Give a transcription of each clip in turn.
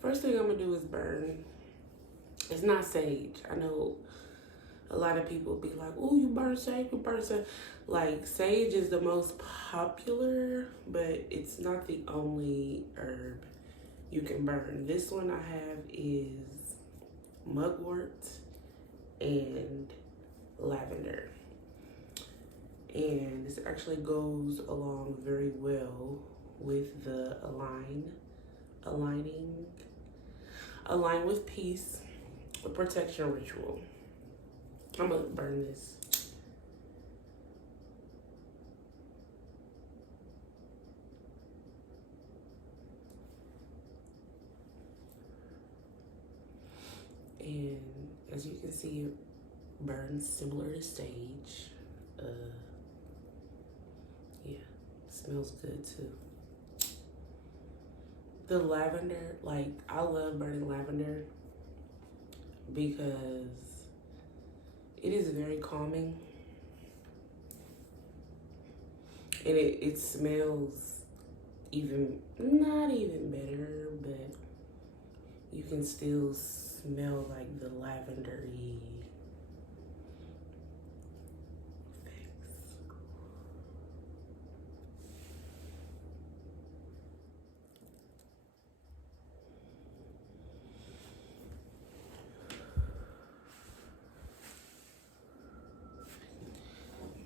First thing I'm gonna do is burn. It's not sage. I know a lot of people be like, "Oh, you burn sage, you burn sage." Like, sage is the most popular, but it's not the only herb you can burn. This one I have is mugwort and lavender. And this actually goes along very well with the align with peace, a protection ritual. I'm gonna burn this. And as you can see, it burns similar to sage. Yeah, smells good too. The lavender, like, I love burning lavender because it is very calming, and it smells not even better, but you can still smell like the lavendery effects.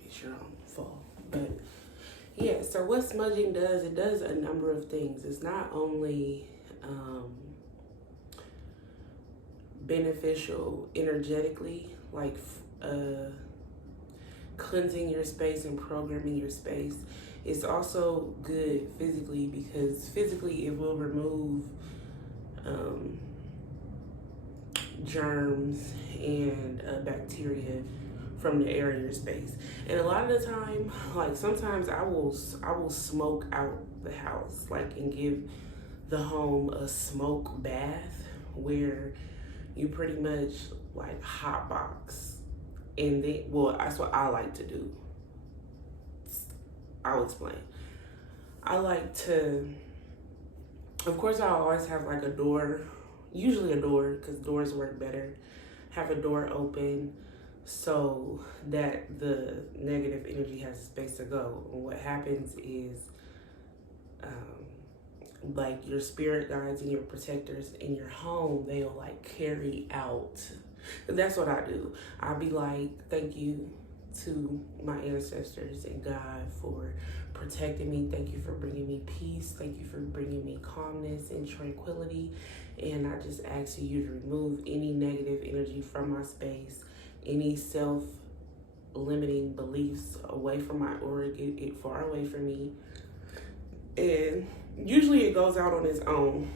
Make sure I don't fall. But yeah, so what smudging does, it does a number of things. It's not only beneficial energetically, like cleansing your space and programming your space. It's also good physically because physically it will remove germs and bacteria from the air in your space. And a lot of the time, like sometimes I will smoke out the house, like, and give the home a smoke bath where you pretty much like hot box, and then, well, that's what I like to do. I'll explain. I like to, of course, I always have like a door, usually a door, because doors work better. Have a door open so that the negative energy has space to go. And what happens is, like, your spirit guides and your protectors in your home, they'll like carry out. That's what I do. I'll be like, thank you to my ancestors and God for protecting me. Thank you for bringing me peace. Thank you for bringing me calmness and tranquility. And I just ask you to remove any negative energy from my space, any self-limiting beliefs away from my aura, get it far away from me. And usually it goes out on its own.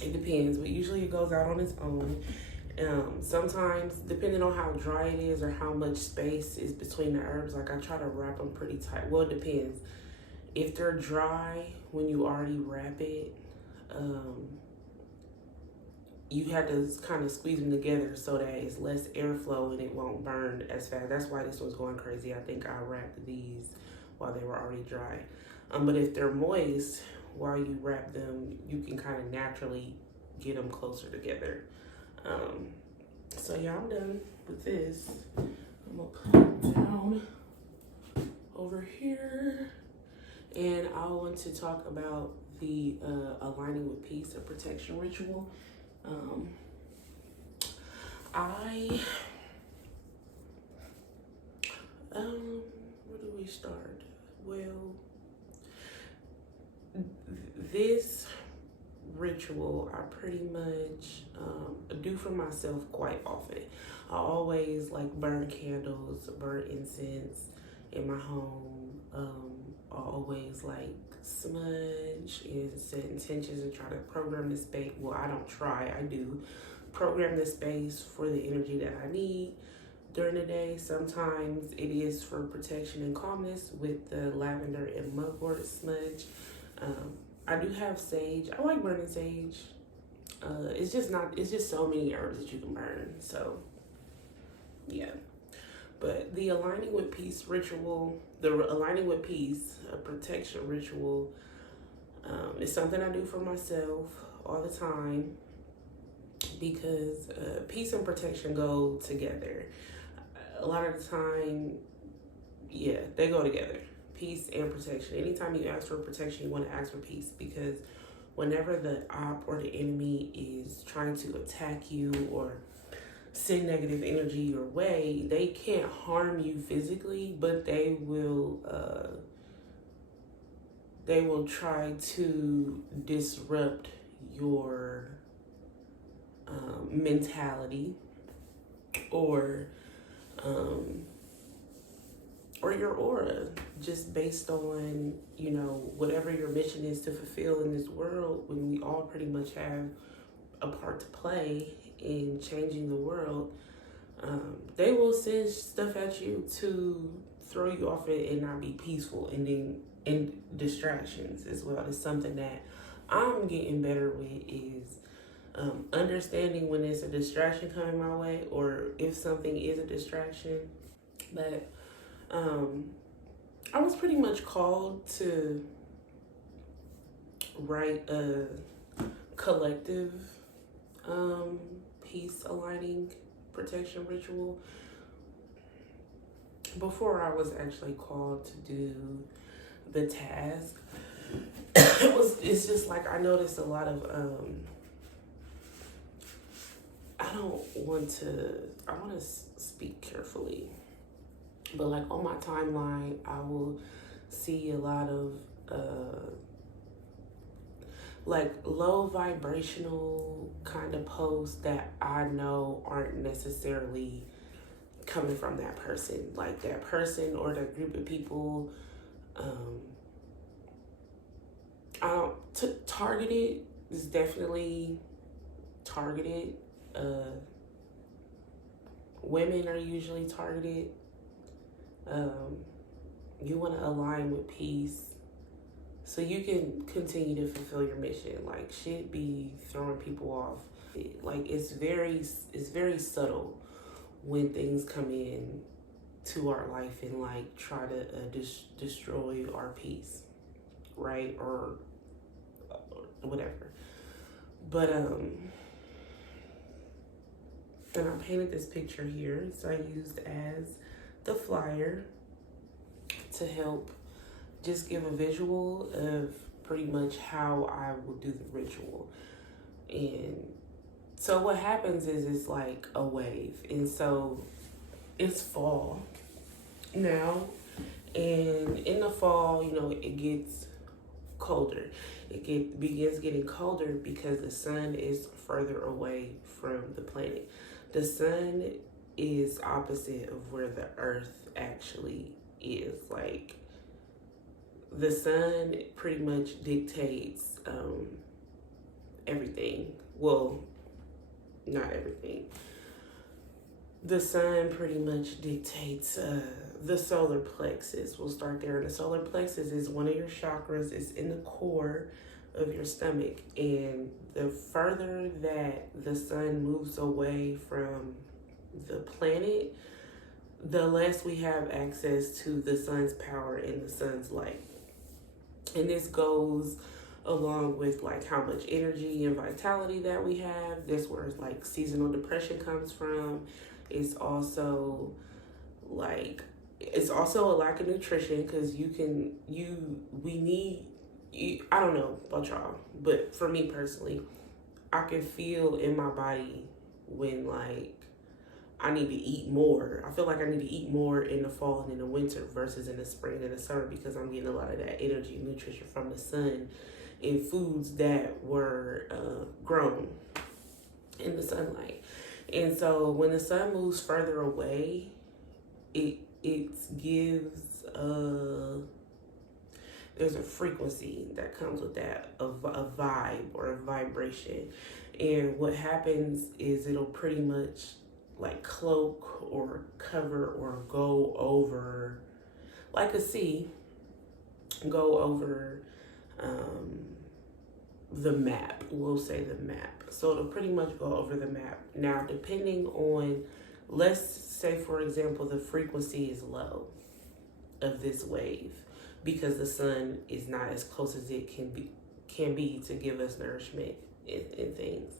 It depends, but usually it goes out on its own. Sometimes, depending on how dry it is or how much space is between the herbs, like, I try to wrap them pretty tight. Well, it depends. If they're dry when you already wrap it, you have to kind of squeeze them together so that it's less airflow and it won't burn as fast. That's why this one's going crazy. I think I wrapped these while they were already dry. But if they're moist, while you wrap them, you can kind of naturally get them closer together. So yeah, I'm done with this. I'm gonna put it down over here, and I want to talk about the aligning with peace, a protection ritual. Where do we start? Well, this ritual I pretty much do for myself quite often. I always like burn candles, burn incense in my home. I always like smudge and set intentions and try to program the space. Well, I don't try, I do program the space for the energy that I need during the day. Sometimes it is for protection and calmness with the lavender and mugwort smudge. I do have sage. I like burning sage. It's just so many herbs that you can burn. So yeah. But the aligning with peace ritual, the aligning with peace, a protection ritual, is something I do for myself all the time because peace and protection go together. A lot of the time, yeah, they go together. Peace and protection. Anytime you ask for protection, you want to ask for peace, because whenever the op or the enemy is trying to attack you or send negative energy your way, they can't harm you physically, but they will try to disrupt your mentality or your aura, just based on, you know, whatever your mission is to fulfill in this world. When we all pretty much have a part to play in changing the world, they will send stuff at you to throw you off it and not be peaceful, and distractions as well. It's something that I'm getting better with, is understanding when it's a distraction coming my way, or if something is a distraction. But I was pretty much called to write a collective peace aligning protection ritual before I was actually called to do the task. It's just like, I noticed a lot of I want to speak carefully, but like on my timeline, I will see a lot of like low vibrational kind of posts that I know aren't necessarily coming from that person. Like that person or that group of people, targeted is definitely targeted. Women are usually targeted. You want to align with peace so you can continue to fulfill your mission. Like, shit be throwing people off. Like, it's very subtle when things come in to our life and like try to destroy our peace, right? Or whatever. But and I painted this picture here, so I used as the flyer to help just give a visual of pretty much how I will do the ritual. And so what happens is it's like a wave, and so it's fall now, and in the fall, you know, it gets colder. It begins getting colder because the sun is further away from the planet. The sun is opposite of where the earth actually is. Like, the sun pretty much dictates everything. Well, not everything. The sun pretty much dictates the solar plexus. We'll start there. And the solar plexus is one of your chakras. It's in the core of your stomach. And the further that the sun moves away from the planet, the less we have access to the sun's power and the sun's light. And this goes along with like how much energy and vitality that we have. That's where like seasonal depression comes from. It's also a lack of nutrition, because I don't know about y'all, but for me personally, I can feel in my body when like I need to eat more. I feel like I need to eat more in the fall and in the winter versus in the spring and the summer, because I'm getting a lot of that energy and nutrition from the sun in foods that were grown in the sunlight. And so when the sun moves further away, it gives there's a frequency that comes with that, a vibe or a vibration. And what happens is it'll pretty much like cloak or cover or go over, like a sea, go over the map. We'll say the map. So it'll pretty much go over the map. Now, depending on, let's say for example, the frequency is low of this wave because the sun is not as close as it can be to give us nourishment in things.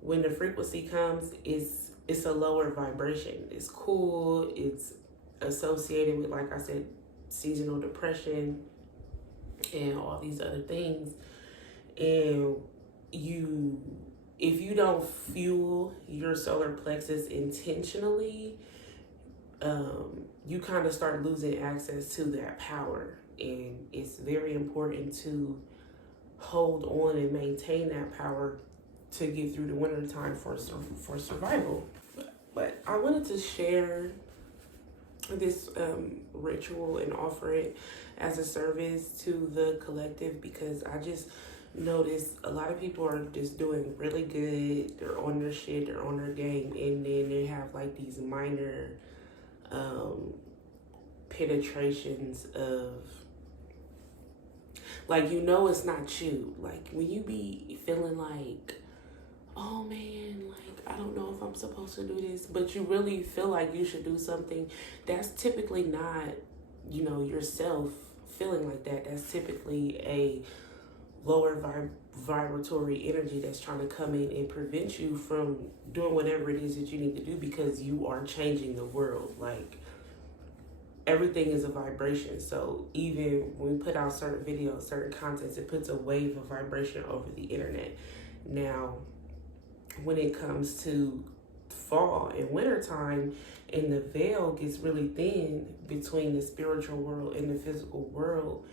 When the frequency comes, it's a lower vibration. It's cool. It's associated with, like I said, seasonal depression and all these other things. And if you don't fuel your solar plexus intentionally, you kind of start losing access to that power. And it's very important to hold on and maintain that power to get through the winter time for survival. But I wanted to share this ritual and offer it as a service to the collective, because I just noticed a lot of people are just doing really good. They're on their shit, they're on their game, and then they have like these minor penetrations of, like, you know, it's not you. Like when you be feeling like, oh man, like I don't know if I'm supposed to do this, but you really feel like you should do something, that's typically not, you know, yourself feeling like that. That's typically a lower vibratory energy that's trying to come in and prevent you from doing whatever it is that you need to do, because you are changing the world. Like, everything is a vibration. So even when we put out certain videos, certain contents, it puts a wave of vibration over the internet. Now, when it comes to fall and winter time, and the veil gets really thin between the spiritual world and the physical world,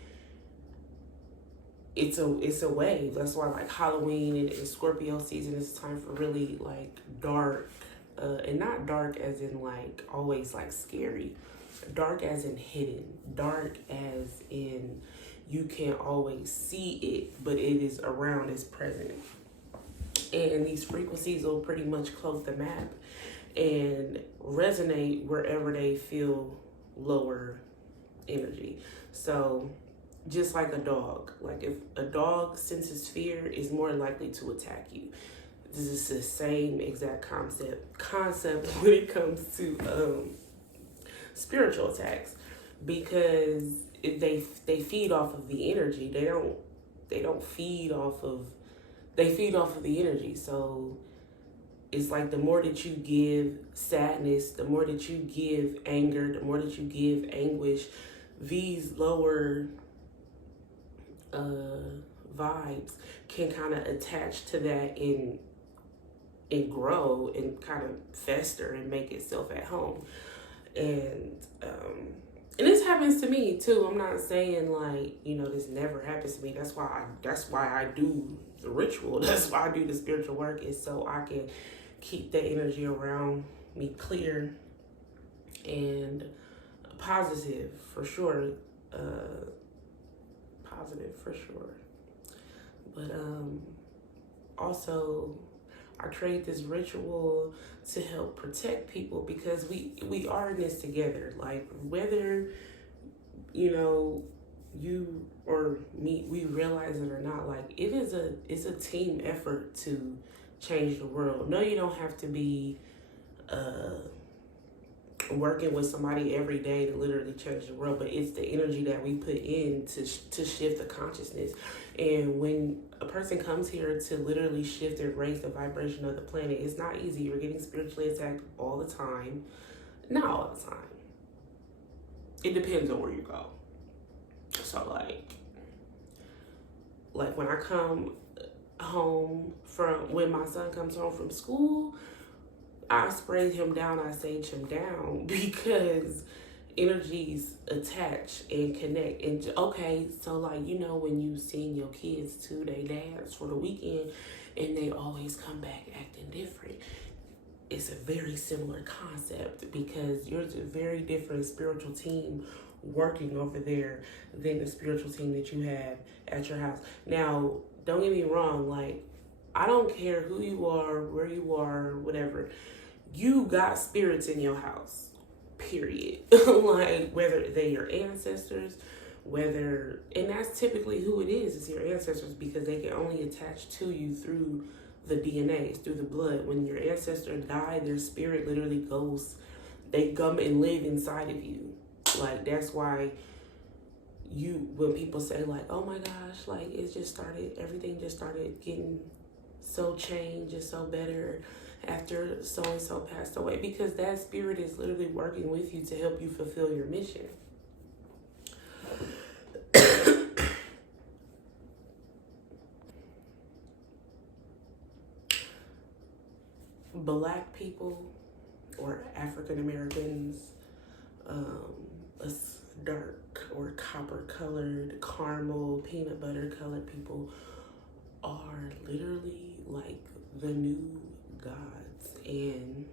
it's a wave. That's why, like, Halloween and Scorpio season is time for really like dark, and not dark as in like always like scary, dark as in hidden, dark as in you can't always see it, but it is around, it's present. And these frequencies will pretty much close the map and resonate wherever they feel lower energy. So just like a dog, like if a dog senses fear, is more likely to attack you. This is the same exact concept when it comes to spiritual attacks, because they feed off of the energy. They feed off of the energy. So it's like the more that you give sadness, the more that you give anger, the more that you give anguish, these lower vibes can kind of attach to that and grow and kind of fester and make itself at home. And this happens to me too. I'm not saying like, you know, this never happens to me. That's why I do the ritual. That's why I do the spiritual work, is so I can keep the energy around me clear and positive for sure. But also I create this ritual to help protect people, because we are in this together. Like, whether, you know, you or me, we realize it or not, like it's a team effort to change the world. No, you don't have to be working with somebody every day to literally change the world, but it's the energy that we put in to shift the consciousness. And when a person comes here to literally shift and raise the vibration of the planet, it's not easy. You're getting spiritually attacked all the time. Not all the time. It depends on where you go. So like when I come home when my son comes home from school, I spray him down, I sage him down, because energies attach and connect. And okay, so like, you know, when you seen your kids to their dads for the weekend and they always come back acting different, it's a very similar concept, because you're a very different spiritual team working over there than the spiritual team that you have at your house. Now, don't get me wrong, like, I don't care who you are, where you are, whatever. You got spirits in your house, period. Like, whether they're your ancestors, and that's typically who it is. It's your ancestors, because they can only attach to you through the DNA, through the blood. When your ancestor died, their spirit literally goes, they come and live inside of you. Like, that's why when people say like, oh my gosh, like everything just started getting so changed and so better after so and so passed away, because that spirit is literally working with you to help you fulfill your mission. Black people or African Americans, us dark or copper colored, caramel, peanut butter colored people are literally like the new gods. And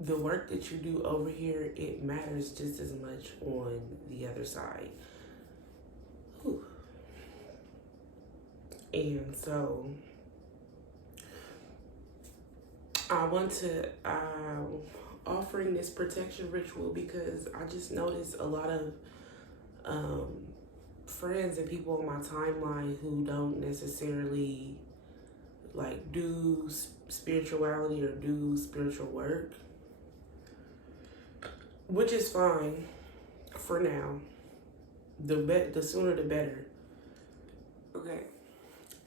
the work that you do over here, it matters just as much on the other side. Whew. And so I want to offering this protection ritual because I just noticed a lot of friends and people on my timeline who don't necessarily like do spirituality or do spiritual work, which is fine for now. The sooner the better. Okay,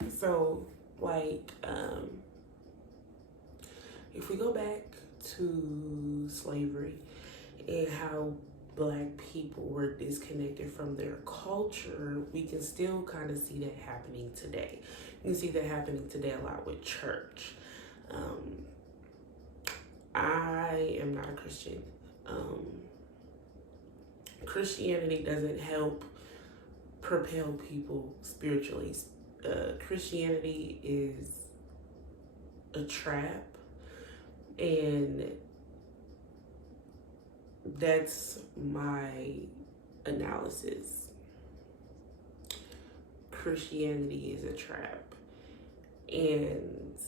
so like if we go back to slavery and how Black people were disconnected from their culture, we can still kind of see that happening today. You can see that happening today a lot with church. I am not a Christian. Christianity doesn't help propel people spiritually. Christianity is a trap, and that's my analysis. Christianity is a trap. And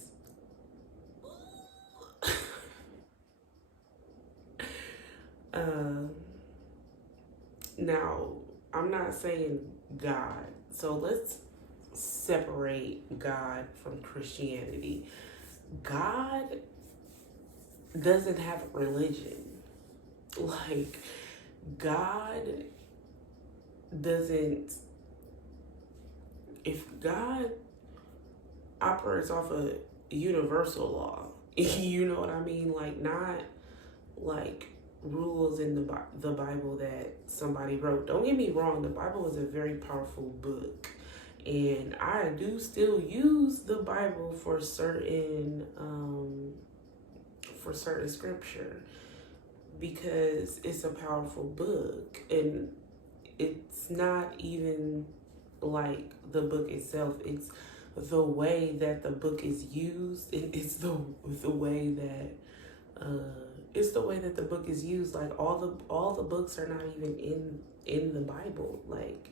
now, I'm not saying God. So let's separate God from Christianity. God doesn't have a religion. Like, God doesn't, if God operates off a universal law, you know what I mean? Like, not like rules in the Bible that somebody wrote. Don't get me wrong, the Bible is a very powerful book. And I do still use the Bible for certain scripture, because it's a powerful book, and it's not even like the book itself, it's the way that the book is used, and it's the way that the book is used. Like all the books are not even in the Bible. Like,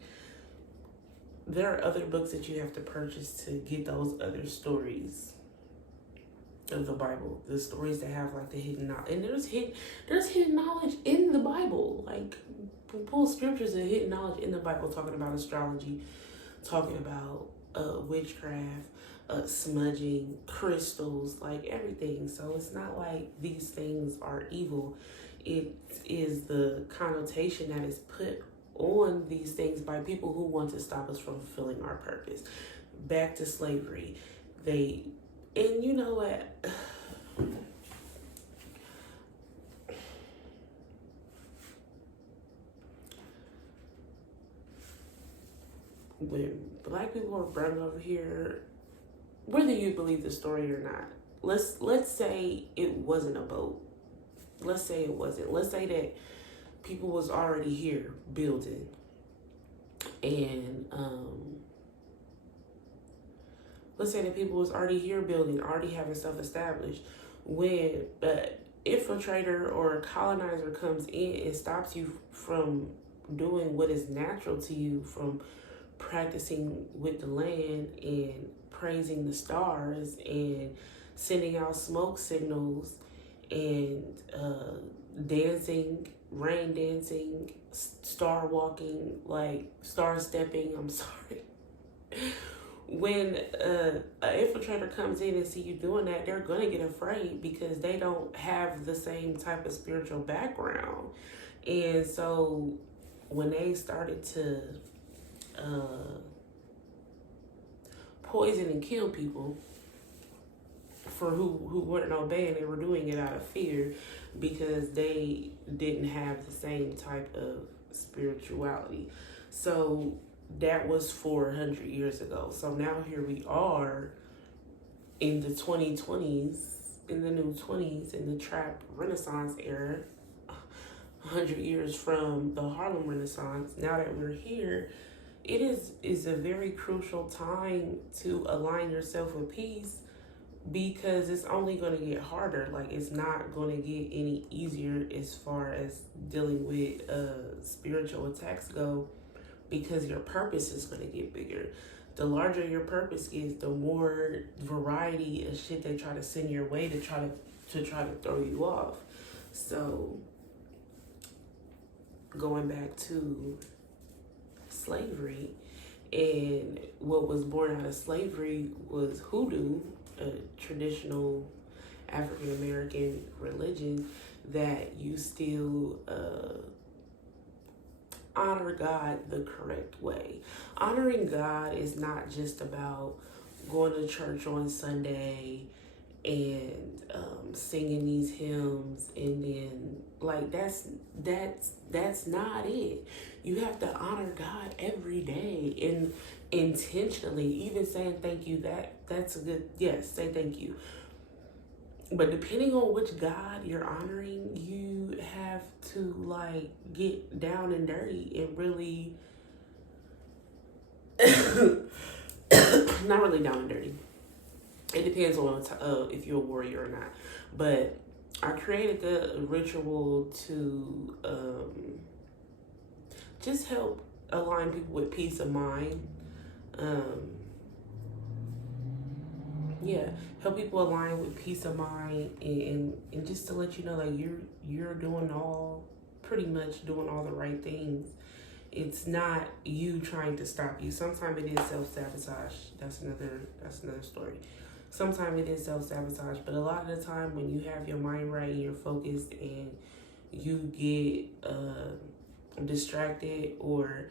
there are other books that you have to purchase to get those other stories of the Bible, the stories that have like the hidden knowledge. And there's hidden knowledge in the Bible. Like, pull scriptures of hidden knowledge in the Bible, talking about astrology, talking about witchcraft, smudging, crystals, like everything. So it's not like these things are evil. It is the connotation that is put on these things by people who want to stop us from fulfilling our purpose. Back to slavery. And you know what? When Black people were brought over here, whether you believe the story or not, let's say it wasn't a boat. Let's say it wasn't. Let's say that people was already here building, and let's say that people was already here building, already having stuff established. When an infiltrator or a colonizer comes in and stops you from doing what is natural to you, from practicing with the land and praising the stars and sending out smoke signals and dancing, rain dancing, star walking, like star stepping, I'm sorry. When an infiltrator comes in and see you doing that, they're going to get afraid because they don't have the same type of spiritual background. And so when they started to uh, poison and kill people for who weren't obeying, they were doing it out of fear because they didn't have the same type of spirituality. So that was 400 years ago. So now here we are in the 2020s, in the new 20s, in the trap renaissance era, 100 years from the Harlem Renaissance. Now that we're here, it is a very crucial time to align yourself with peace, because it's only going to get harder. Like, it's not going to get any easier as far as dealing with spiritual attacks go, because your purpose is going to get bigger. The larger your purpose is, the more variety of shit they try to send your way to try to throw you off. So going back to slavery, and what was born out of slavery was hoodoo, a traditional African American religion that you still honor God the correct way. Honoring God is not just about going to church on Sunday and singing these hymns, and then like that's not it. You have to honor God every day and intentionally, even saying thank you. That's a good, yes, say thank you. But depending on which God you're honoring, you have to like get down and dirty and really not really down and dirty. It depends on if you're a warrior or not. But I created the ritual to just help align people with peace of mind. Yeah, help people align with peace of mind, and just to let you know, like, you're doing pretty much doing all the right things. It's not you trying to stop you. Sometimes it is self-sabotage. That's another story. Sometimes it is self-sabotage, but a lot of the time when you have your mind right and you're focused and you get distracted, or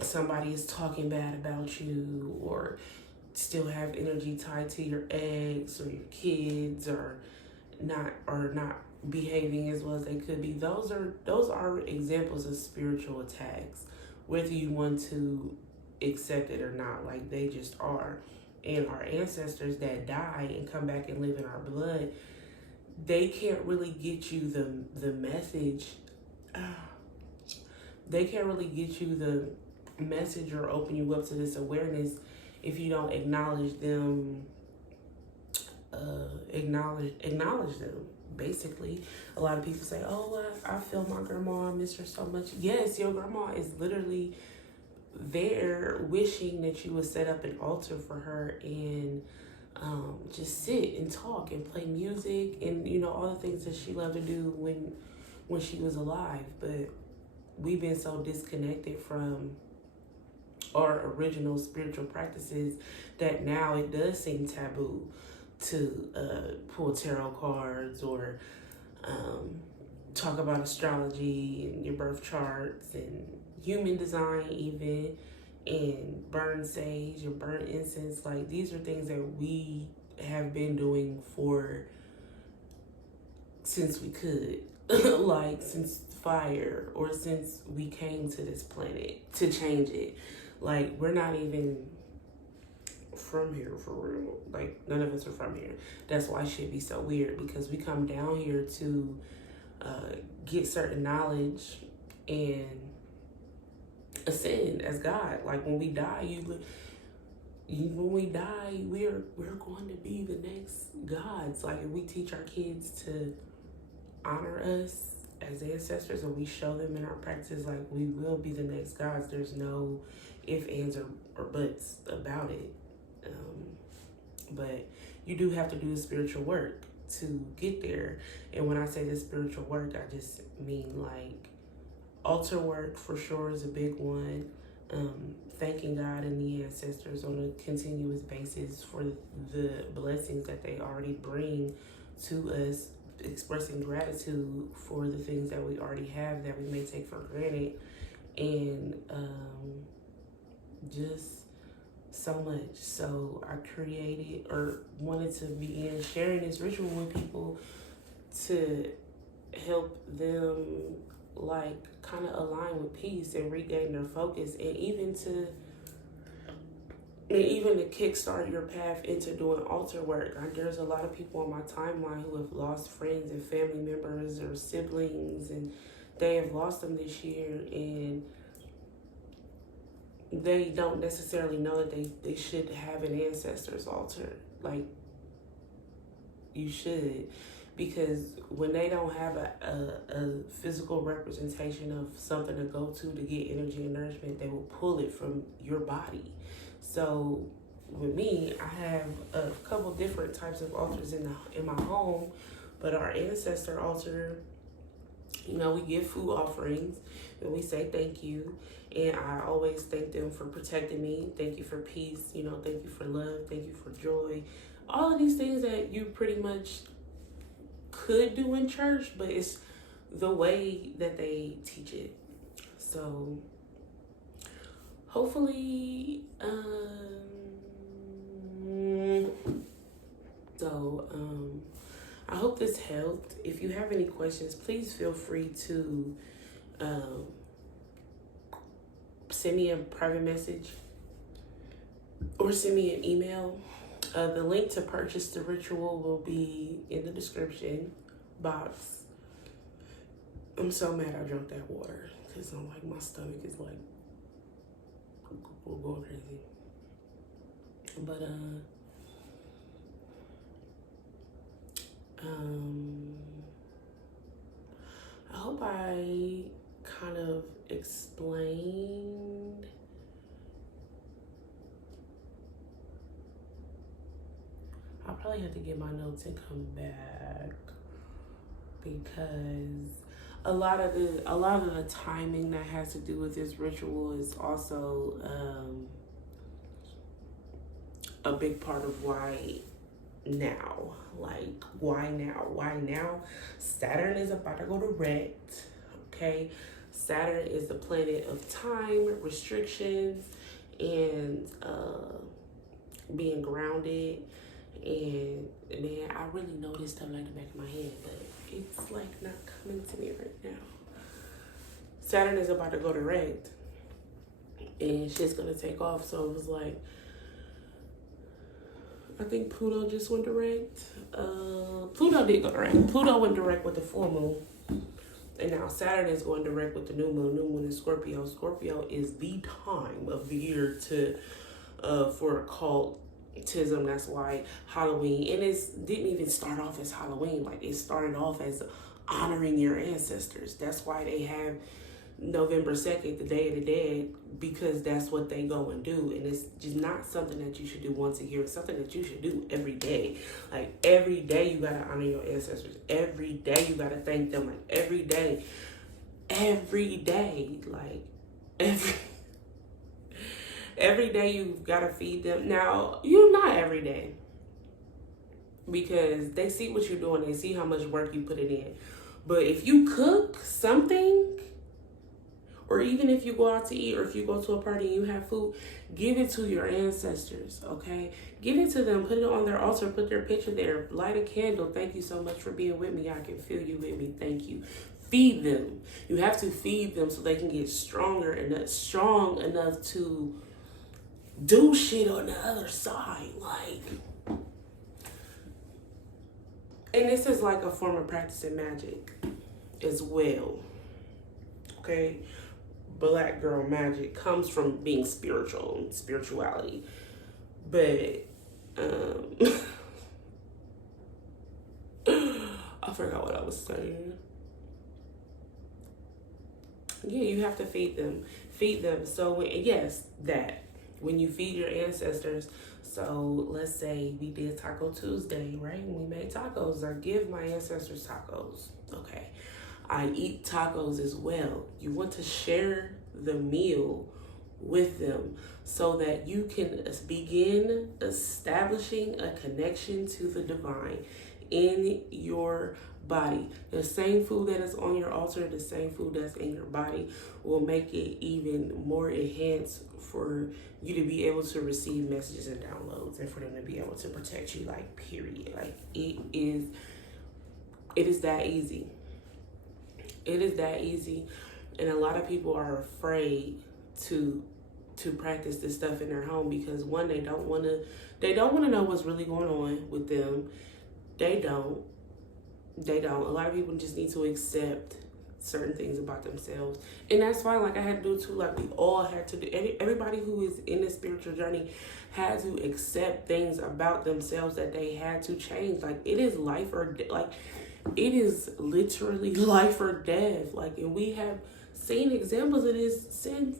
somebody is talking bad about you, or still have energy tied to your ex or your kids, or not behaving as well as they could be, those are examples of spiritual attacks, whether you want to accept it or not. Like, they just are. And our ancestors that die and come back and live in our blood, they can't really get you the message. They can't really get you the message or open you up to this awareness if you don't acknowledge them. Acknowledge them. Basically, a lot of people say, "Oh, I feel my grandma. I miss her so much." Yes, your grandma is literally there wishing that you would set up an altar for her and just sit and talk and play music and all the things that she loved to do when she was alive. But we've been so disconnected from our original spiritual practices that now it does seem taboo to pull tarot cards or talk about astrology and your birth charts and human design even, and burn sage or burn incense. Like, these are things that we have been doing since we could. Like, since fire, or since we came to this planet to change it. Like, we're not even from here for real. Like, none of us are from here. That's why shit be so weird, because we come down here to get certain knowledge and ascend as God. Like, when we die, we're going to be the next gods. Like, if we teach our kids to honor us as ancestors, and we show them in our practices, like, we will be the next gods. There's no ifs, ands, or buts about it. But you do have to do the spiritual work to get there. And when I say the spiritual work, I just mean like altar work for sure is a big one. Thanking God and the ancestors on a continuous basis for the blessings that they already bring to us expressing gratitude for the things that we already have that we may take for granted, and just so much. So I created or wanted to begin sharing this ritual with people to help them like kind of align with peace and regain their focus, and even to kickstart your path into doing altar work. There's a lot of people on my timeline who have lost friends and family members or siblings, and they have lost them this year, and they don't necessarily know that they should have an ancestors altar. Like, you should, because when they don't have a physical representation of something to go to get energy and nourishment, they will pull it from your body. So with me, I have a couple different types of altars in my home, but our ancestor altar, we give food offerings and we say thank you, and I always thank them for protecting me. Thank you for peace, thank you for love, thank you for joy, all of these things that you pretty much could do in church, but it's the way that they teach it. So hopefully, I hope this helped. If you have any questions, please feel free to send me a private message or send me an email. The link to purchase the ritual will be in the description box. I'm so mad I drank that water because I'm like, my stomach is like going crazy. But I hope I kind of explained I'll probably have to get my notes and come back, because a lot of the timing that has to do with this ritual is also a big part of why now. Like, why now? Why now? Saturn is about to go direct, okay? Saturn is the planet of time, restrictions, and being grounded. And man, I really know this stuff like the back of my head, but it's like not coming to me right now. Saturn is about to go direct, and shit's gonna take off. So it was like, I think Pluto just went direct. Pluto did go direct. Pluto went direct with the full moon, and now Saturn is going direct with the new moon. New moon is Scorpio. Scorpio is the time of the year to for occultism. That's why Halloween, and it didn't even start off as Halloween. Like, it started off as honoring your ancestors. That's why they have November 2nd, the Day of the Dead, because that's what they go and do. And it's just not something that you should do once a year. It's something that you should do every day. Like, every day you gotta honor your ancestors. Every day you gotta thank them. Like, every day, like every day you've gotta feed them. Now, not every day, because they see what you're doing. They see how much work you put it in. But if you cook something, or even if you go out to eat, or if you go to a party and you have food, give it to your ancestors, okay? Give it to them. Put it on their altar. Put their picture there. Light a candle. Thank you so much for being with me. I can feel you with me. Thank you. Feed them. You have to feed them so they can get strong enough to do shit on the other side. Like, and this is like a form of practicing magic as well, okay? Black girl magic comes from being spiritual and spirituality. But I forgot what I was saying. Yeah, you have to feed them. So when you feed your ancestors, so let's say we did Taco Tuesday, right? And we made tacos. I give my ancestors tacos. Okay. I eat tacos as well. You want to share the meal with them so that you can begin establishing a connection to the divine in your body. The same food that is on your altar, the same food that's in your body will make it even more enhanced for you to be able to receive messages and downloads, and for them to be able to protect you, like, period. Like, it is that easy. It is that easy. And a lot of people are afraid to practice this stuff in their home because, one, they don't want to know what's really going on with them. They don't. A lot of people just need to accept certain things about themselves, and that's fine. Like, I had to do too. Like, we all had to do. Everybody who is in this spiritual journey had to accept things about themselves that they had to change. Like, it is life or like, it is literally life or death. Like, and we have seen examples of this since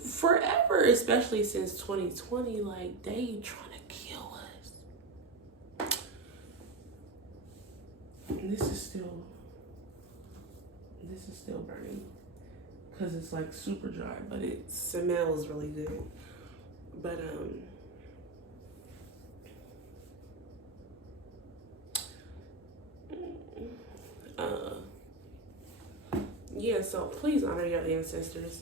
forever, especially since 2020. Like, they trying to kill us. And this is still burning because it's like super dry, but it smells really good. But yeah, so please honor your ancestors.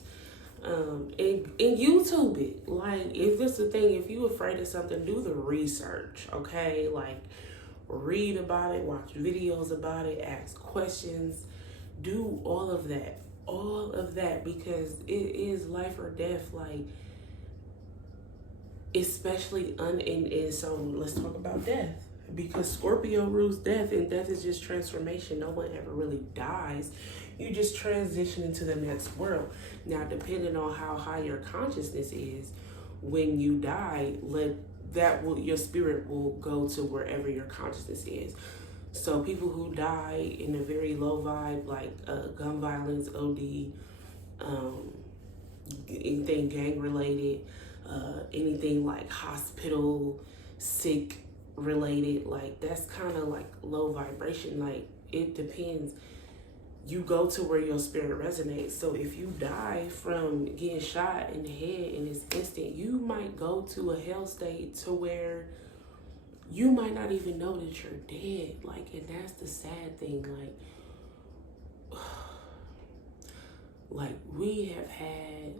And YouTube it. Like, if this is the thing, if you afraid of something, do the research, okay? Like, read about it, watch videos about it, ask questions, do all of that, because it is life or death. Like, especially and so let's talk about death, because Scorpio rules death, and death is just transformation. No one ever really dies. You just transition into the next world. Now, depending on how high your consciousness is, when you die, your spirit will go to wherever your consciousness is. So people who die in a very low vibe, like gun violence, OD, anything gang related, anything like hospital, sick related, like, that's kind of like low vibration. Like, it depends. You go to where your spirit resonates. So if you die from getting shot in the head in this instant, you might go to a hell state to where you might not even know that you're dead. Like, and that's the sad thing. Like we have had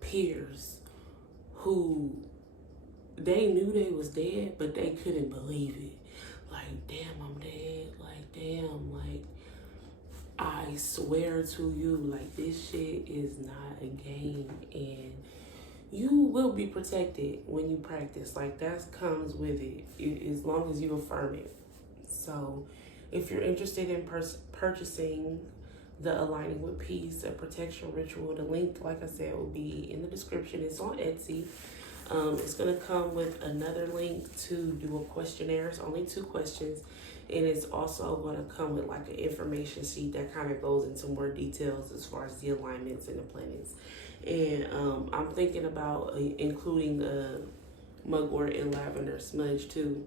peers who they knew they was dead, but they couldn't believe it. Like, damn, I'm dead. Like, damn, like, I swear to you, like, this shit is not a game, and you will be protected when you practice. Like, that comes with it, as long as you affirm it. So if you're interested in purchasing the Aligning with Peace, a protection ritual, the link, like I said, will be in the description. It's on Etsy. It's going to come with another link to do a questionnaire. It's only 2 questions. And it's also going to come with like an information sheet that kind of goes into more details as far as the alignments and the planets. And I'm thinking about including a mugwort and lavender smudge too,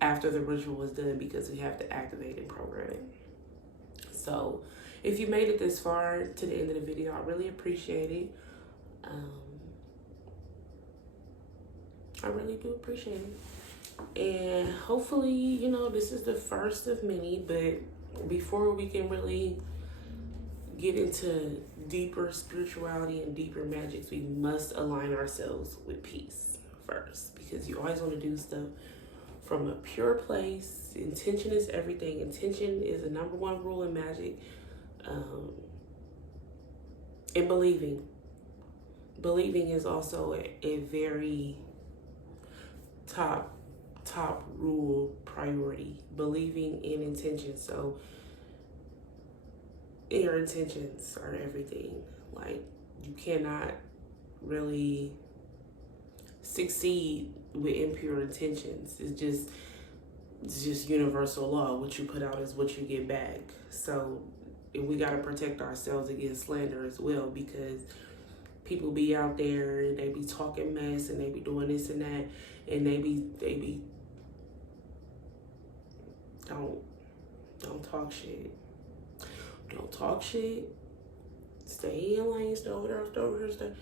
after the ritual is done, because we have to activate and program it. So if you made it this far to the end of the video, I really appreciate it. I really do appreciate it. And hopefully, you know, this is the first of many, but before we can really get into deeper spirituality and deeper magics, we must align ourselves with peace first, because you always want to do stuff from a pure place. Intention is everything. Intention is the number 1 rule in magic. And believing is also a very top rule priority. Believing in intention. So your intentions are everything. Like, you cannot really succeed with impure intentions. It's just universal law. What you put out is what you get back. So we got to protect ourselves against slander as well, because people be out there and they be talking mess and they be doing this and that, and they be don't talk shit. Don't talk shit. Stay in lane. Stay over there. Stay over here. Stay.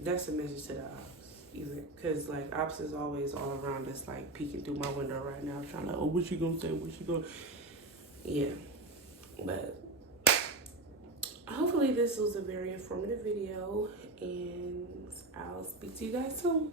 That's a message to the ops. even, because like ops is always all around us, like peeking through my window right now, trying to, oh, what she gonna say? What she gonna? Yeah, but hopefully this was a very informative video, and I'll speak to you guys soon.